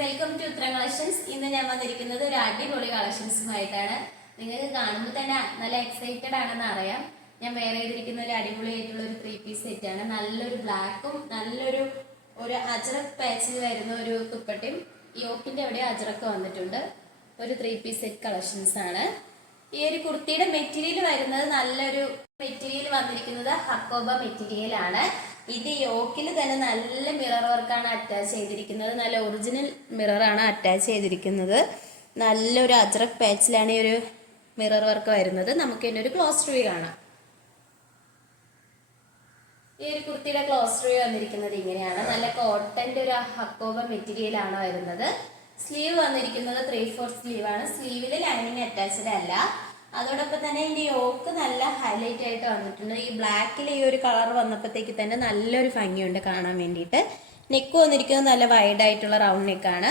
Welcome to ഉത്തരം collections. ഇന്ന് ഞാൻ വന്നിരിക്കുന്നത് ഒരു അടിപൊളി കളക്ഷൻസുമായിട്ടാണ്. നിങ്ങൾക്ക് കാണുമ്പോൾ തന്നെ നല്ല എക്സൈറ്റഡ് ആണെന്ന് അറിയാം. ഞാൻ വേറെ ചെയ്തിരിക്കുന്ന ഒരു അടിപൊളിയായിട്ടുള്ള ഒരു 3 പീസ് സെറ്റ് ആണ്. നല്ലൊരു ബ്ലാക്കും നല്ലൊരു അജ്രക് പാച്ചിൽ വരുന്ന ഒരു തുപ്പട്ടയും യോക്കിന്റെ അവിടെ അജ്രക്ക് വന്നിട്ടുണ്ട്. ഒരു 3 പീസ് സെറ്റ് കളക്ഷൻസ് ആണ്. ഈ ഒരു കുർത്തിയുടെ മെറ്റീരിയൽ വരുന്നത് നല്ലൊരു മെറ്റീരിയൽ വന്നിരിക്കുന്നത് ഹക്കോബ മെറ്റീരിയൽ ആണ്. ഇത് യോക്കിൽ തന്നെ നല്ല മിറർ വർക്കാണ് അറ്റാച്ച് ചെയ്തിരിക്കുന്നത്. നല്ല ഒറിജിനൽ മിററാണ് അറ്റാച്ച് ചെയ്തിരിക്കുന്നത്. നല്ലൊരു അജ്രക് പാച്ചിലാണ് ഈ ഒരു മിറർ വർക്ക് വരുന്നത്. നമുക്ക് ഇതിൻ്റെ ഒരു ക്ലോസ് റിവ്യൂ കാണാം. ഈ ഒരു കുർത്തിയുടെ ക്ലോസ് റിവ്യൂ വന്നിരിക്കുന്നത് ഇങ്ങനെയാണ്. നല്ല കോട്ടന്റെ ഒരു ഹക്കോബ മെറ്റീരിയൽ ആണ് വരുന്നത്. സ്ലീവ് വന്നിരിക്കുന്നത് 3/4 സ്ലീവ് ആണ്. സ്ലീവിൽ ലൈനിങ് അറ്റാച്ച്ഡ് അല്ല. അതോടൊപ്പം തന്നെ ഇതിന്റെ യോക്ക് നല്ല ഹൈലൈറ്റ് ആയിട്ട് വന്നിട്ടുണ്ട്. ഈ ബ്ലാക്കിൽ ഈ ഒരു കളർ വന്നപ്പോഴത്തേക്ക് തന്നെ നല്ലൊരു ഭംഗിയുണ്ട് കാണാൻ വേണ്ടിയിട്ട്. നെക്ക് വന്നിരിക്കുന്നത് നല്ല വൈഡ് ആയിട്ടുള്ള റൗണ്ട് നെക്കാണ്.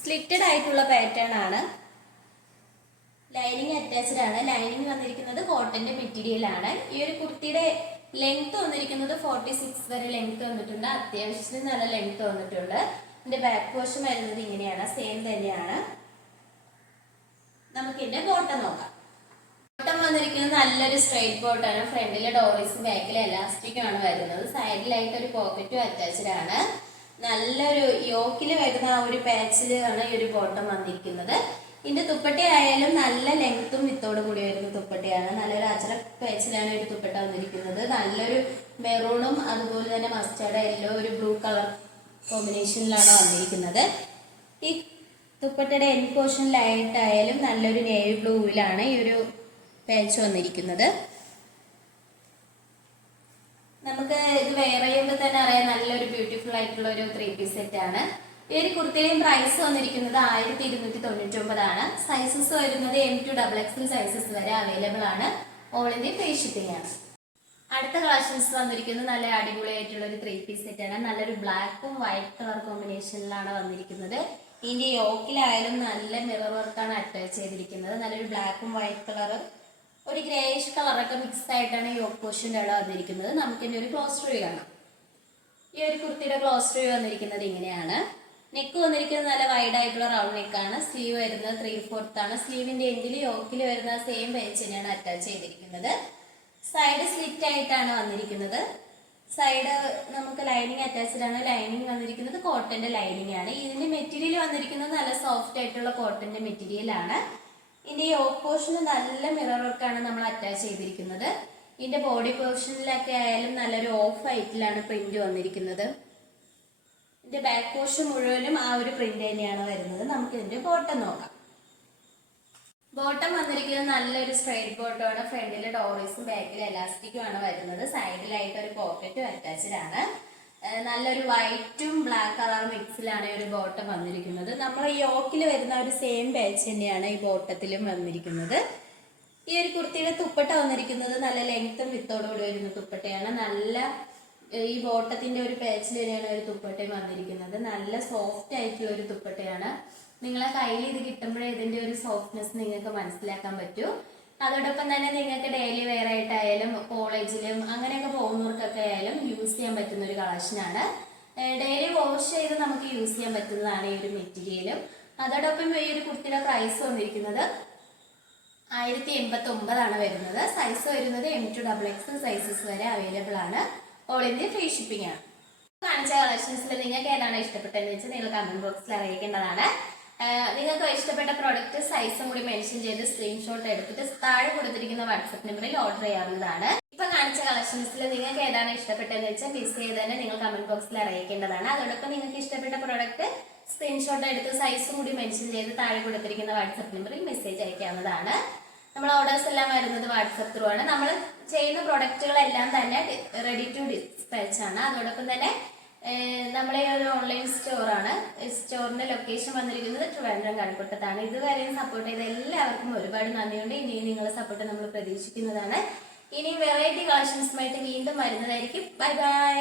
സ്ലിറ്റഡ് ആയിട്ടുള്ള പാറ്റേൺ ആണ്. ലൈനിങ് അറ്റാച്ച്ഡ് ആണ്. ലൈനിങ് വന്നിരിക്കുന്നത് കോട്ടന്റെ മെറ്റീരിയൽ ആണ്. ഈ ഒരു കുർത്തിയുടെ ലെങ്ത് വന്നിരിക്കുന്നത് 46 വരെ ലെങ്ത് വന്നിട്ടുണ്ട്. അത്യാവശ്യത്തിന് നല്ല ലെങ്ത് വന്നിട്ടുണ്ട്. ഇതിന്റെ ബാക്ക് പോർഷൻ വരുന്നത് ഇങ്ങനെയാണ്. സെയിം തന്നെയാണ്. നമുക്ക് ഇതിന്റെ ബോട്ടം നോക്കാം. ബോട്ടം വന്നിരിക്കുന്നത് നല്ലൊരു സ്ട്രെയിറ്റ് ബോട്ടാണ്. ഫ്രണ്ടിലെ ഡോറീസും ബാക്കിലെ എലാസ്റ്റിക്കും ആണ് വരുന്നത്. സൈഡിലായിട്ട് ഒരു പോക്കറ്റും അറ്റാച്ച്ഡ് ആണ്. നല്ലൊരു യോക്കില് വരുന്ന ആ ഒരു പാച്ചിലാണ് ഈ ഒരു ബോട്ടം വന്നിരിക്കുന്നത്. ഇതിന്റെ തുപ്പട്ട ആയാലും നല്ല ലെങ്ത്തും വിത്തോടും കൂടി വരുന്ന തുപ്പട്ടയാണ്. നല്ലൊരു അജ്രക് പാച്ചിലാണ് ഒരു തുപ്പട്ട വന്നിരിക്കുന്നത്. നല്ലൊരു മെറൂണും അതുപോലെ തന്നെ മസ്റ്റാർഡ് യെല്ലോ ഒരു ബ്ലൂ കളർ കോമ്പിനേഷനിലാണ് വന്നിരിക്കുന്നത്. ഈ തുപ്പട്ടയുടെ എൻ പോർഷനിലായിട്ടായാലും നല്ലൊരു നേവി ബ്ലൂവിലാണ് ഈ ഒരു പാച്ച് വന്നിരിക്കുന്നത്. നമുക്ക് ഇത് വേറെ ചെയ്യുമ്പോൾ തന്നെ അറിയാം നല്ലൊരു ബ്യൂട്ടിഫുൾ ആയിട്ടുള്ള ഒരു 3 പീസ് സെറ്റ് ആണ്. ഈ ഒരു കുർത്തിയുടെയും പ്രൈസ് വന്നിരിക്കുന്നത് 1299 ആണ്. സൈസസ് വരുന്നത് M to XXL സൈസസ് വരെ അവൈലബിൾ ആണ്. ഓൾ ഇന്ത്യ ഫ്രീ ഷിപ്പിംഗ് ആണ്. അടുത്ത കളക്ഷൻസ് വന്നിരിക്കുന്നത് നല്ല അടിപൊളിയായിട്ടുള്ള ഒരു 3 പീസ് സെറ്റ് ആണ്. നല്ലൊരു ബ്ലാക്കും വൈറ്റ് കളർ കോമ്പിനേഷനിലാണ് വന്നിരിക്കുന്നത്. ഇതിന്റെ യോക്കിലായാലും നല്ല മിറർ വർക്കാണ് അറ്റാച്ച് ചെയ്തിരിക്കുന്നത്. നല്ലൊരു ബ്ലാക്കും വൈറ്റ് കളർ ഒരു ഗ്രേഷ് കളറൊക്കെ മിക്സ് ആയിട്ടാണ് യോക്ക് പോർഷൻ്റെ അവിടെ വന്നിരിക്കുന്നത്. നമുക്ക് ഇതിന്റെ ഒരു ക്ലോസ് റിവ്യൂ കാണാം. ഈ ഒരു കുർത്തിയുടെ ക്ലോസ് റിവ്യൂ വന്നിരിക്കുന്നത് ഇങ്ങനെയാണ്. നെക്ക് വന്നിരിക്കുന്നത് നല്ല വൈഡ് ആയിട്ടുള്ള റൗണ്ട് നെക്കാണ്. സ്ലീവ് വരുന്നത് 3/4 ആണ്. സ്ലീവിന്റെ എൻഡിൽ യോക്കിൽ വരുന്ന സെയിം പേച്ച് തന്നെയാണ് അറ്റാച്ച് ചെയ്തിരിക്കുന്നത്. സൈഡ് സ്ലിറ്റ് ആയിട്ടാണ് വന്നിരിക്കുന്നത്. സൈഡ് നമുക്ക് ലൈനിങ് അറ്റാച്ച്ഡ് ആണ്. ലൈനിങ് വന്നിരിക്കുന്നത് കോട്ടന്റെ ലൈനിങ് ആണ്. ഇതിന്റെ മെറ്റീരിയൽ വന്നിരിക്കുന്നത് നല്ല സോഫ്റ്റ് ആയിട്ടുള്ള കോട്ടന്റെ മെറ്റീരിയൽ ആണ്. ഇതിന്റെ യോക്ക് പോർഷന് നല്ല മിറർ വർക്കാണ് നമ്മൾ അറ്റാച്ച് ചെയ്തിരിക്കുന്നത്. ഇതിന്റെ ബോഡി പോർഷനിലൊക്കെ ആയാലും നല്ലൊരു ഓഫ് വൈറ്റിലാണ് പ്രിന്റ് വന്നിരിക്കുന്നത്. ഇതിന്റെ ബാക്ക് പോർഷൻ മുഴുവനും ആ ഒരു പ്രിന്റ് തന്നെയാണ് വരുന്നത്. നമുക്ക് ഇതിന്റെ ബോട്ടം നോക്കാം. ബോട്ടം വന്നിരിക്കുന്നത് നല്ലൊരു സ്ട്രെയിറ്റ് ബോട്ടം ആണ്. ഫ്രണ്ടിലെ ഡോറീസും ബാക്കിലെ എലാസ്റ്റിക്കും ആണ് വരുന്നത്. സൈഡിലായിട്ട് ഒരു പോക്കറ്റും അറ്റാച്ച്ഡ് ആണ്. നല്ലൊരു വൈറ്റും ബ്ലാക്ക് കളർ മിക്സിലാണ് ഈ ഒരു ബോട്ടം വന്നിരിക്കുന്നത്. നമ്മൾ യോക്കിൽ വരുന്ന ഒരു സെയിം പാച്ച് തന്നെയാണ് ഈ ബോട്ടത്തിലും വന്നിരിക്കുന്നത്. ഈ ഒരു കുർത്തിയുടെ തുപ്പട്ട വന്നിരിക്കുന്നത് നല്ല ലെങ്ത്തും വിത്തോടുകൂടി വരുന്ന തുപ്പട്ടയാണ്. നല്ല ഈ ബോട്ടത്തിന്റെ ഒരു പാച്ചിൽ തന്നെയാണ് ഒരു തുപ്പട്ടയും വന്നിരിക്കുന്നത്. നല്ല സോഫ്റ്റ് ആയിട്ടുള്ള ഒരു തുപ്പട്ടയാണ്. നിങ്ങളെ കയ്യിൽ ഇത് കിട്ടുമ്പോഴേ ഇതിന്റെ ഒരു സോഫ്റ്റ്നെസ് നിങ്ങൾക്ക് മനസ്സിലാക്കാൻ പറ്റൂ. അതോടൊപ്പം തന്നെ നിങ്ങൾക്ക് ഡെയിലി വെയർ ആയിട്ടായാലും കോളേജിലും അങ്ങനെയൊക്കെ പോകുന്നവർക്കൊക്കെ ആയാലും യൂസ് ചെയ്യാൻ പറ്റുന്ന ഒരു കളക്ഷനാണ്. ഡെയിലി വാഷ് ചെയ്ത് നമുക്ക് യൂസ് ചെയ്യാൻ പറ്റുന്നതാണ് ഈ ഒരു മെറ്റീരിയലും. അതോടൊപ്പം ഈ ഒരു കുർത്തിയുടെ പ്രൈസ് വന്നിരിക്കുന്നത് 1089 ആണ് വരുന്നത്. സൈസ് വരുന്നത് M to XXL സൈസസ് വരെ അവൈലബിൾ ആണ്. ഓൾ ഇന്ത്യ ഫ്രീ ഷിപ്പിംഗ് ആണ്. കാണിച്ച കളക്ഷൻസിൽ നിങ്ങൾക്ക് ഏതാണ് ഇഷ്ടപ്പെട്ടതെന്ന് വെച്ചാൽ നിങ്ങൾ കമന്റ് ബോക്സിൽ അറിയിക്കേണ്ടതാണ്. നിങ്ങൾക്ക് ഇഷ്ടപ്പെട്ട പ്രോഡക്റ്റ് സൈസും കൂടി മെൻഷൻ ചെയ്ത് സ്ക്രീൻഷോട്ട് എടുത്തിട്ട് താഴെ കൊടുത്തിരിക്കുന്ന വാട്സ്ആപ്പ് നമ്പറിൽ ഓർഡർ ചെയ്യാവുന്നതാണ്. ഇപ്പൊ കാണിച്ച കളക്ഷൻസിൽ നിങ്ങൾക്ക് ഏതാണ് ഇഷ്ടപ്പെട്ടതെന്ന് വെച്ചാൽ മിസ് ചെയ്ത് തന്നെ നിങ്ങൾ കമന്റ് ബോക്സിൽ അറിയിക്കേണ്ടതാണ്. അതോടൊപ്പം നിങ്ങൾക്ക് ഇഷ്ടപ്പെട്ട പ്രോഡക്റ്റ് സ്ക്രീൻഷോട്ട് എടുത്ത് സൈസും കൂടി മെൻഷൻ ചെയ്ത് താഴെ കൊടുത്തിരിക്കുന്ന വാട്സ്ആപ്പ് നമ്പറിൽ മെസ്സേജ് അയക്കാവുന്നതാണ്. നമ്മൾ ഓർഡേഴ്സ് എല്ലാം വരുന്നത് വാട്സ്ആപ്പ് ത്രൂ ആണ്. നമ്മൾ ചെയ്യുന്ന പ്രൊഡക്റ്റുകളെല്ലാം തന്നെ റെഡി ടു ഡിസ്പാച്ച് ആണ്. അതോടൊപ്പം തന്നെ നമ്മളെ ഒരു ഓൺലൈൻ സ്റ്റോറാണ്. സ്റ്റോറിന്റെ ലൊക്കേഷൻ വന്നിരിക്കുന്നത് ട്രിവാൻഡ്രം കഴക്കൂട്ടത്താണ്. ഇതുവരെയും സപ്പോർട്ട് ചെയ്ത എല്ലാവർക്കും ഒരുപാട് നന്ദിയുണ്ട്. ഇനിയും നിങ്ങളുടെ സപ്പോർട്ട് നമ്മൾ പ്രതീക്ഷിക്കുന്നതാണ്. ഇനി വെറൈറ്റി കളക്ഷൻസുമായിട്ട് വീണ്ടും വരുന്നതായിരിക്കും. Bye bye.